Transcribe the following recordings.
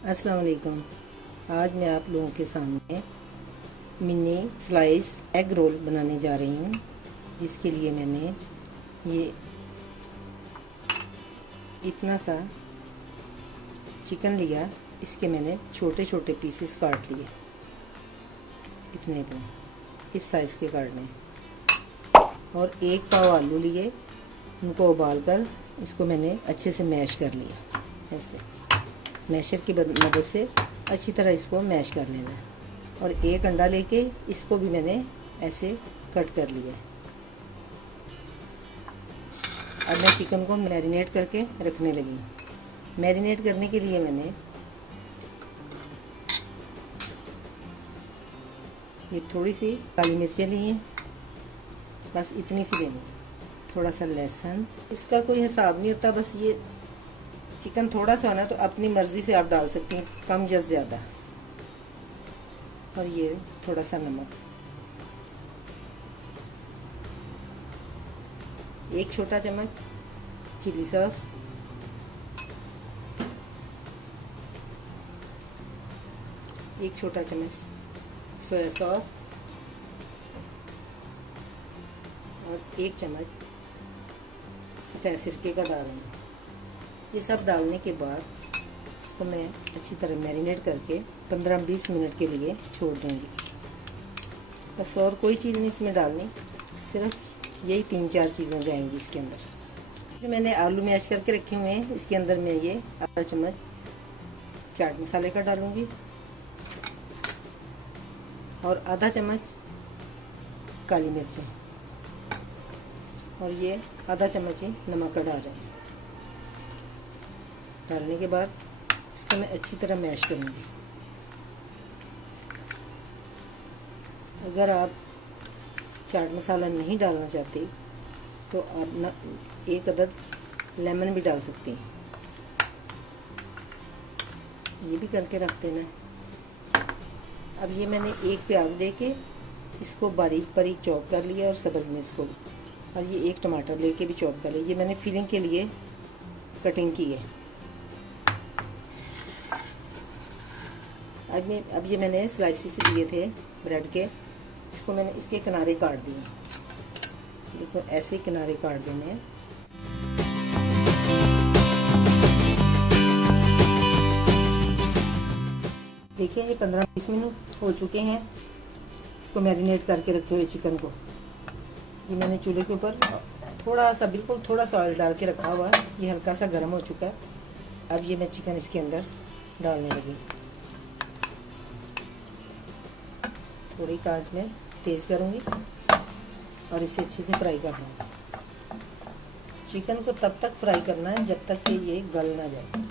अस्सलाम वालेकुम। आज मैं आप लोगों के सामने मिनी स्लाइस एग रोल बनाने जा रही हूँ, जिसके लिए मैंने ये इतना सा चिकन लिया। इसके मैंने छोटे छोटे पीसेस काट लिए, इतने इस साइज़ के काटने। और एक पाव आलू लिए, उनको उबाल कर इसको मैंने अच्छे से मैश कर लिया। ऐसे मैशर की मदद से अच्छी तरह इसको मैश कर लेना है। और एक अंडा लेके इसको भी मैंने ऐसे कट कर लिया है। अब मैं चिकन को मैरिनेट करके रखने लगी। मैरिनेट करने के लिए मैंने ये थोड़ी सी काली मिर्चें ली हैं, बस इतनी सी लेनी। थोड़ा सा लहसुन, इसका कोई हिसाब नहीं होता, बस ये चिकन थोड़ा सा ना तो अपनी मर्ज़ी से आप डाल सकते हैं, कम या ज़्यादा। और ये थोड़ा सा नमक, एक छोटा चम्मच चिली सॉस, एक छोटा चम्मच सोया सॉस और एक चम्मच सफ़ेद सिरके का डाल रही हूँ। ये सब डालने के बाद इसको मैं अच्छी तरह मैरिनेट करके 15-20 मिनट के लिए छोड़ दूँगी। बस और कोई चीज़ नहीं इसमें डालनी, सिर्फ यही 3-4 चीज़ें जाएंगी इसके अंदर। जो मैंने आलू मैश करके रखे हुए हैं, इसके अंदर मैं ये आधा चम्मच चाट मसाले का डालूँगी और आधा चम्मच काली मिर्चें और ये आधा चम्मच ही नमक का डाल रहे हैं। डालने के बाद इसको मैं अच्छी तरह मैश करूँगी। अगर आप चाट मसाला नहीं डालना चाहते तो आप ना एक अदद लेमन भी डाल सकते हैं। ये भी करके रख देना है। अब ये मैंने एक प्याज लेके इसको बारीक बारीक चॉप कर लिया और सब्ज़ मिर्च को, और ये एक टमाटर लेके भी चॉप कर लिया। ये मैंने फिलिंग के लिए कटिंग की है। अब ये मैंने स्लाइसेस लिए थे ब्रेड के, इसको मैंने इसके किनारे काट दिए। देखो ऐसे किनारे काट देने हैं। देखिए ये 15-20 मिनट हो चुके हैं इसको मैरिनेट करके रखे हुए चिकन को। ये मैंने चूल्हे के ऊपर थोड़ा सा, बिल्कुल थोड़ा सा ऑयल डाल के रखा हुआ है। ये हल्का सा गर्म हो चुका है। अब ये मैं चिकन इसके अंदर डालने लगी। थोड़ी आंच में तेज़ करूँगी और इसे अच्छे से फ्राई करना है। चिकन को तब तक फ्राई करना है जब तक कि ये गल ना जाए।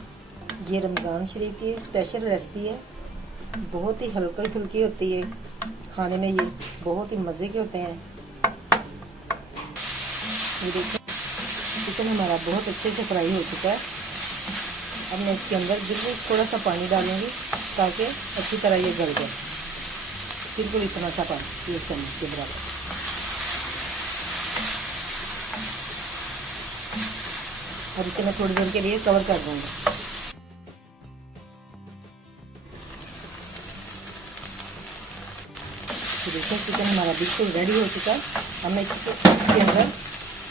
ये रमज़ान शरीफ की स्पेशल रेसिपी है। बहुत ही हल्की फुल्की होती है खाने में, ये बहुत ही मज़े के होते हैं। ये देखो चिकन हमारा बहुत अच्छे से फ्राई हो चुका है। अब मैं इसके अंदर बिल्कुल थोड़ा सा पानी डालूँगी ताकि अच्छी तरह ये गल जाए। बिल्कुल इतना सा पानी, 1 चम्मच के बराबर। और इसे मैं थोड़ी देर के लिए कवर कर दूँगी। तो देखो चिकन हमारा बिल्कुल रेडी हो चुका है। अब मैं इसके अंदर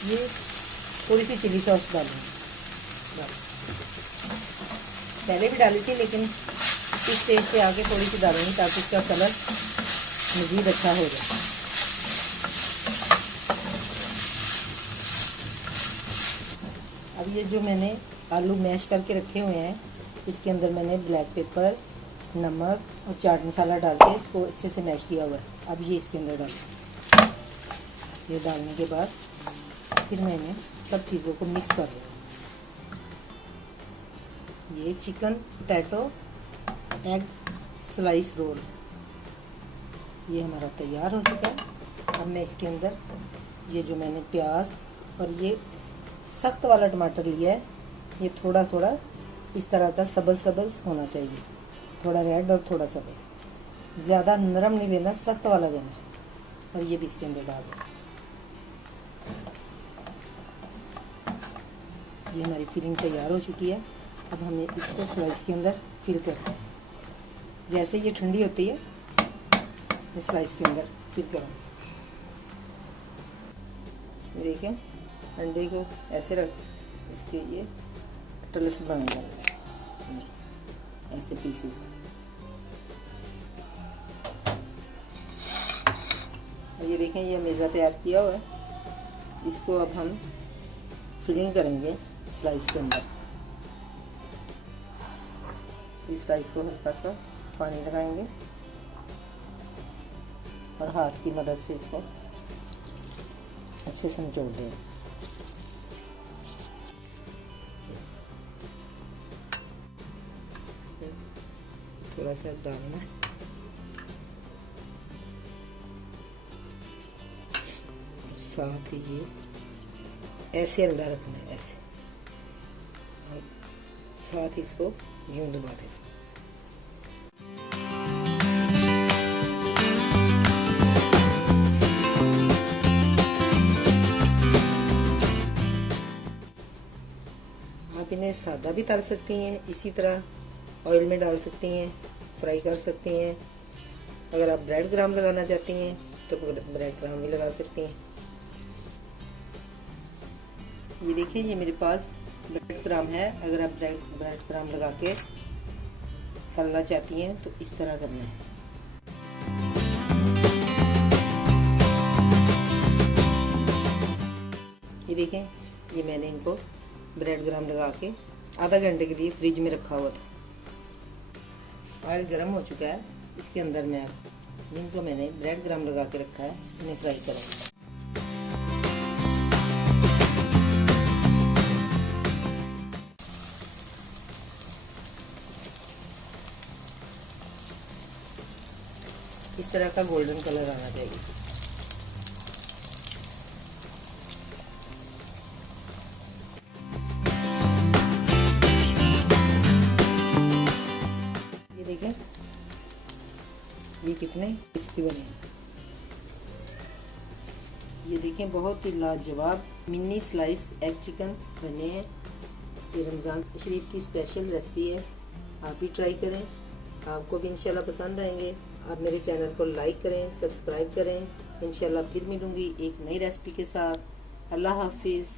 ये थोड़ी सी चिली सॉस डालूँगी। पहले भी डाली थी, लेकिन इस स्टेज पे आके थोड़ी सी डालूँगी ताकि इसका कलर मज़ीद अच्छा हो जाए। अब ये जो मैंने आलू मैश करके रखे हुए हैं, इसके अंदर मैंने ब्लैक पेपर, नमक और चाट मसाला डाल के इसको अच्छे से मैश किया हुआ है। अब ये इसके अंदर डाल, ये डालने के बाद फिर मैंने सब चीज़ों को मिक्स कर लिया। ये chicken potato egg slice roll ये हमारा तैयार हो चुका है। अब मैं इसके अंदर ये जो मैंने प्याज और ये सख्त वाला टमाटर लिया है, ये थोड़ा थोड़ा इस तरह का सब्ज़ होना चाहिए, थोड़ा रेड और थोड़ा सब्ज़, ज़्यादा नरम नहीं लेना, सख्त वाला लेना है। और ये भी इसके अंदर डाल दो। ये हमारी फिलिंग तैयार हो चुकी है। अब हमें इसको स्लाइस के अंदर फिल कर, जैसे ये ठंडी होती है इस स्लाइस के अंदर फिल करो। देखें अंडे को ऐसे रख, इसके ये टलस बनेगा, ऐसे पीसेस। ये देखें ये मेज़ा तैयार किया हुआ है, इसको अब हम फिलिंग करेंगे स्लाइस के अंदर। इस स्लाइस को हल्का सा पानी लगाएंगे और हाथ की मदद से इसको अच्छे से निचोड़ देंगे। थोड़ा सा डालना, साथ ही ये ऐसे अंडा रखना है, ऐसे, और साथ ही इसको यूं दबा दें। आप इन्हें सादा भी तल सकती हैं, इसी तरह ऑयल में डाल सकती हैं, फ्राई कर सकती हैं। अगर आप ब्रेड ग्राम लगाना चाहती हैं तो ब्रेड ग्राम भी लगा सकती हैं। ये देखिए ये मेरे पास ब्रेड ग्राम है। अगर आप ब्रेड ग्राम लगा के तलना चाहती हैं तो इस तरह करना है। ये देखें ये मैंने इनको ब्रेड ग्राम लगा के आधा घंटे के लिए फ्रिज में रखा हुआ था। ऑयल गर्म हो चुका है, इसके अंदर मैं जिनको मैंने ब्रेड ग्राम लगा के रखा है इन्हें फ्राई करूँगा। इस तरह का गोल्डन कलर आना चाहिए। ये देखें ये कितने क्रिस्पी बने। ये देखें बहुत ही लाजवाब मिनी स्लाइस एग चिकन बने हैं। ये रमज़ान शरीफ की स्पेशल रेसिपी है, आप भी ट्राई करें, आपको भी इंशाल्लाह पसंद आएंगे। आप मेरे चैनल को लाइक करें, सब्सक्राइब करें। इंशाल्लाह फिर मिलूंगी एक नई रेसिपी के साथ। अल्लाह हाफिज़।